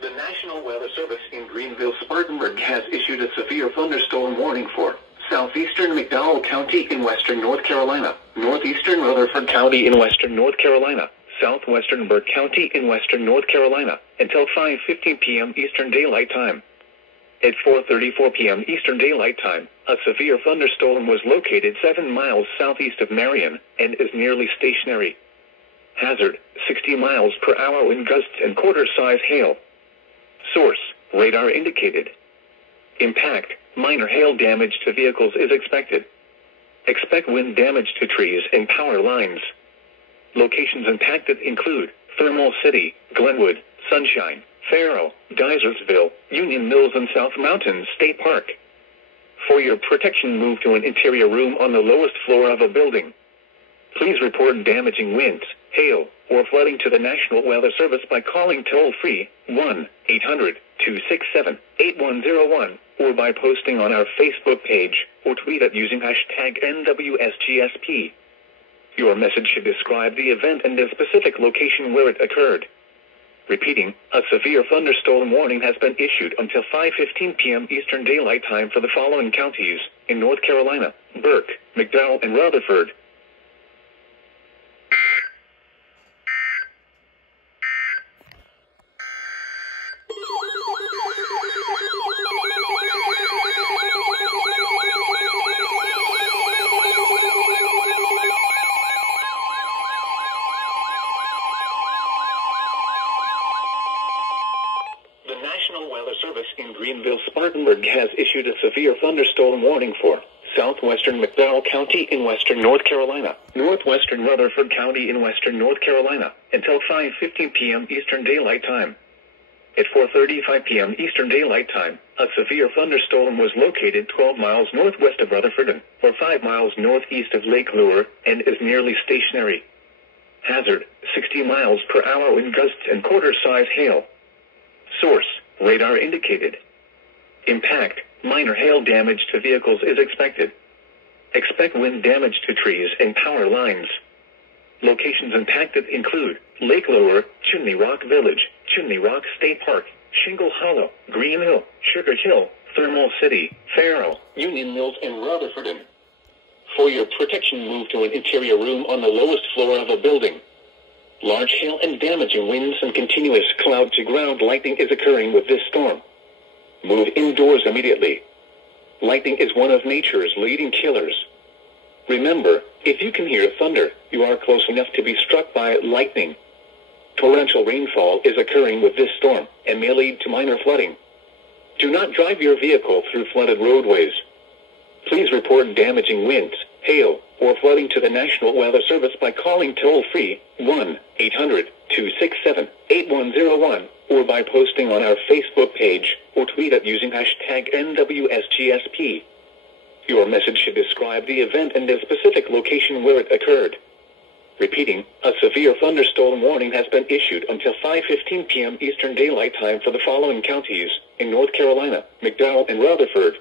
The National Weather Service in Greenville-Spartanburg has issued a severe thunderstorm warning for southeastern McDowell County in western North Carolina, northeastern Rutherford County in western North Carolina, southwestern Burke County in western North Carolina, until 5:15 p.m. Eastern Daylight Time. At 4:34 p.m. Eastern Daylight Time, a severe thunderstorm was located 7 miles southeast of Marion, and is nearly stationary. Hazard, 60 miles per hour wind gusts and quarter-size hail. Source, radar indicated. Impact, minor hail damage to vehicles is expected. Expect wind damage to trees and power lines. Locations impacted include Thermal City, Glenwood, Sunshine, Faro, Geysersville, Union Mills and South Mountain State Park. For your protection, move to an interior room on the lowest floor of a building. Please report damaging winds, hail, or flooding to the National Weather Service by calling toll-free 1-800-267-8101 or by posting on our Facebook page or tweet it using hashtag NWSGSP. Your message should describe the event and the specific location where it occurred. Repeating, a severe thunderstorm warning has been issued until 5:15 p.m. Eastern Daylight Time for the following counties in North Carolina: Burke, McDowell, and Rutherford. The National Weather Service in Greenville-Spartanburg has issued a severe thunderstorm warning for southwestern McDowell County in western North Carolina, northwestern Rutherford County in western North Carolina, until 5:15 p.m. Eastern Daylight Time. At 4:35 p.m. Eastern Daylight Time, a severe thunderstorm was located 12 miles northwest of Rutherford or 5 miles northeast of Lake Lure, and is nearly stationary. Hazard, 60 miles per hour wind gusts and quarter-size hail. Source, radar indicated. Impact, minor hail damage to vehicles is expected. Expect wind damage to trees and power lines. Locations impacted include Lake Lure, Chimney Rock Village, Chimney Rock State Park, Shingle Hollow, Green Hill, Sugar Hill, Thermal City, Faro, Union Mills, and Rutherford. For your protection, move to an interior room on the lowest floor of a building. Large hail and damaging winds and continuous cloud-to-ground lightning is occurring with this storm. Move indoors immediately. Lightning is one of nature's leading killers. Remember, if you can hear thunder, you are close enough to be struck by lightning. Torrential rainfall is occurring with this storm, and may lead to minor flooding. Do not drive your vehicle through flooded roadways. Please report damaging winds, hail, or flooding to the National Weather Service by calling toll-free 1-800-267-8101 or by posting on our Facebook page or tweet it using hashtag NWSGSP. Your message should describe the event and the specific location where it occurred. Repeating, a severe thunderstorm warning has been issued until 5:15 p.m. Eastern Daylight Time for the following counties in North Carolina: McDowell and Rutherford.